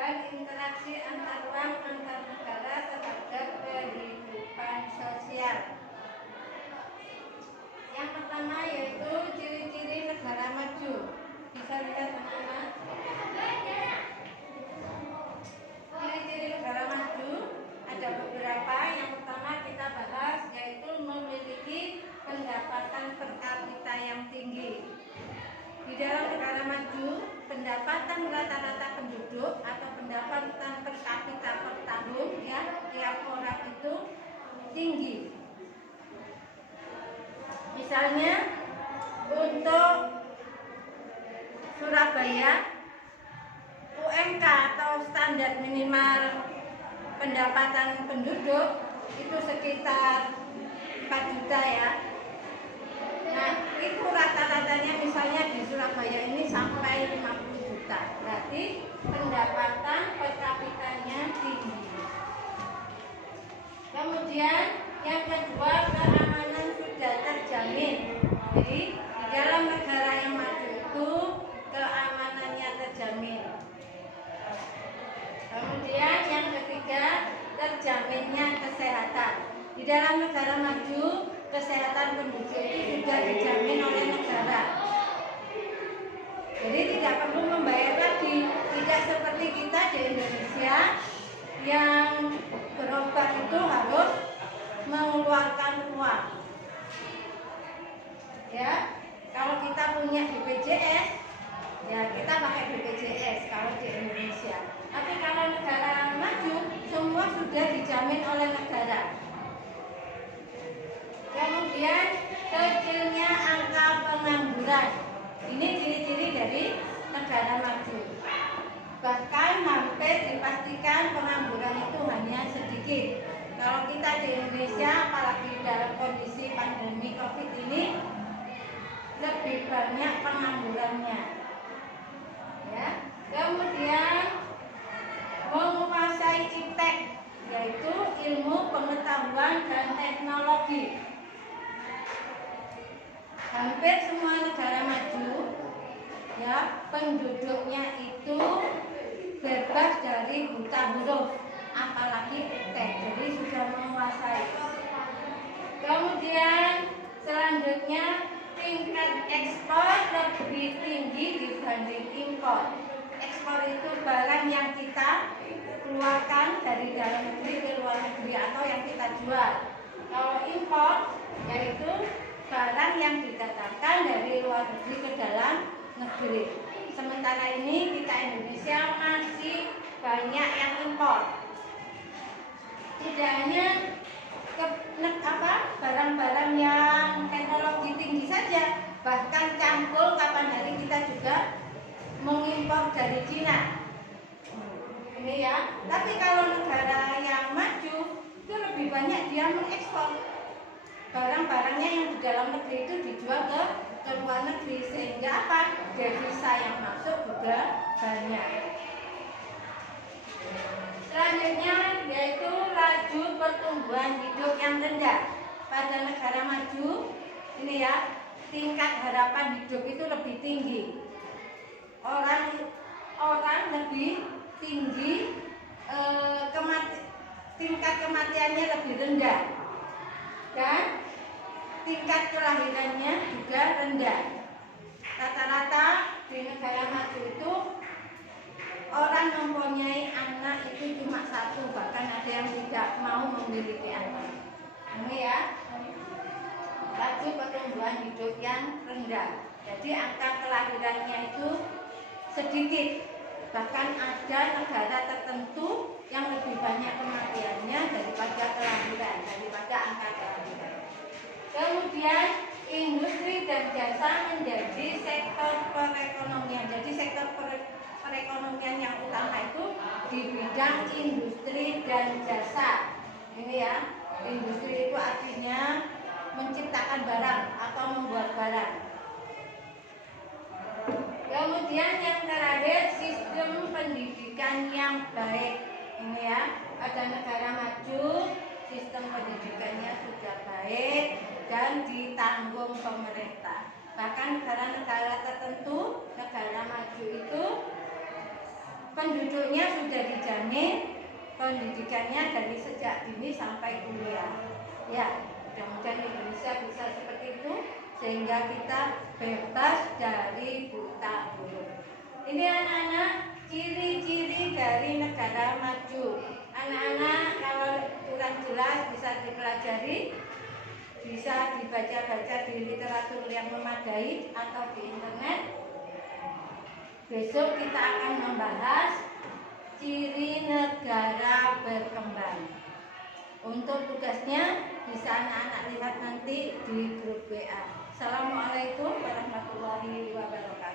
dan interaksi antar ruang antar negara terhadap kehidupan sosial. Yang pertama yaitu ciri-ciri negara maju. Bisa lihat teman-teman. Ciri-ciri negara maju ada beberapa. Yang pertama kita bahas yaitu memiliki pendapatan per kapita yang tinggi. Di dalam negara maju, pendapatan rata-rata penduduk atau pendapatan per kapita per tahun ya tiap orang itu tinggi. Misalnya untuk Surabaya, UMK atau standar minimal pendapatan penduduk itu sekitar 4 juta ya. Nah, itu rata-ratanya misalnya di Surabaya ini sampai 50 juta. Berarti pendapatan per kapitanya tinggi. Kemudian yang kedua, keamanan sudah terjamin. Jadi di dalam negara yang maju itu keamanannya terjamin. Kemudian yang ketiga, terjaminnya kesehatan. Di dalam negara maju, kesehatan penduduk itu sudah dijamin oleh negara. Jadi tidak perlu membayar lagi. Tidak seperti kita di Indonesia yang berobat itu harus mengeluarkan uang. Ya, kalau kita punya BPJS, ya kita pakai BPJS kalau di Indonesia. Tapi kalau negara maju, semua sudah dijamin oleh negara. Kemudian kecilnya angka pengangguran. Ini ciri-ciri dari negara maju. Bahkan hampir dipastikan pengangguran itu hanya sedikit. Kalau kita di Indonesia, apalagi dalam kondisi pandemi COVID ini, lebih banyak penganggurannya. Ya. Kemudian menguasai iptek, yaitu ilmu pengetahuan dan teknologi. Hampir semua negara maju, ya penduduknya itu bebas dari buta huruf, apalagi iptek, jadi sudah menguasai. Kemudian selanjutnya tingkat ekspor lebih tinggi dibanding impor. Ekspor itu barang yang kita keluarkan dari dalam negeri ke luar negeri atau yang kita jual. Kalau impor yaitu barang yang didatangkan dari luar negeri ke dalam negeri. Sementara ini kita Indonesia masih banyak yang impor. Tidak hanya barang-barang yang teknologi tinggi saja, bahkan cangkul kapan hari kita juga mengimpor dari Cina. Ini ya. Tapi kalau negara yang maju itu lebih banyak dia mengekspor. Barang-barangnya yang di dalam negeri itu dijual ke luar negeri, sehingga apa? Devisa yang masuk juga banyak. Selanjutnya yaitu laju pertumbuhan hidup yang rendah. Pada negara maju ini ya, tingkat harapan hidup itu lebih tinggi. Orang lebih tinggi, tingkat kematiannya lebih rendah, dan tingkat kelahirannya juga rendah. Rata-rata di negara maju itu orang mempunyai anak itu cuma 1, bahkan ada yang tidak mau memiliki anak. Ini ya, laju pertumbuhan hidup yang rendah. Jadi angka kelahirannya itu sedikit. Bahkan ada negara tertentu yang lebih banyak kematiannya daripada kelahiran, daripada angka kelahiran. Kemudian industri dan jasa menjadi sektor perekonomian. Jadi sektor perekonomian yang utama itu di bidang industri dan jasa. Ini ya, industri itu artinya menciptakan barang atau membuat barang. Kemudian yang terakhir, sistem pendidikan yang baik. Ini ya, ada negara maju, sistem pendidikannya sudah baik dan ditanggung pemerintah. Bahkan negara-negara tertentu, negara maju itu penduduknya sudah dijamin pendidikannya dari sejak dini sampai kuliah. Ya, mudah-mudahan Indonesia bisa seperti itu sehingga kita bebas dari buta huruf. Ini anak-anak, ciri-ciri dari negara maju. Anak-anak kalau kurang jelas bisa dipelajari, bisa dibaca-baca di literatur yang memadai atau di internet. Besok kita akan membahas ciri negara berkembang. Untuk tugasnya bisa anak-anak lihat nanti di grup WA. Assalamualaikum warahmatullahi wabarakatuh.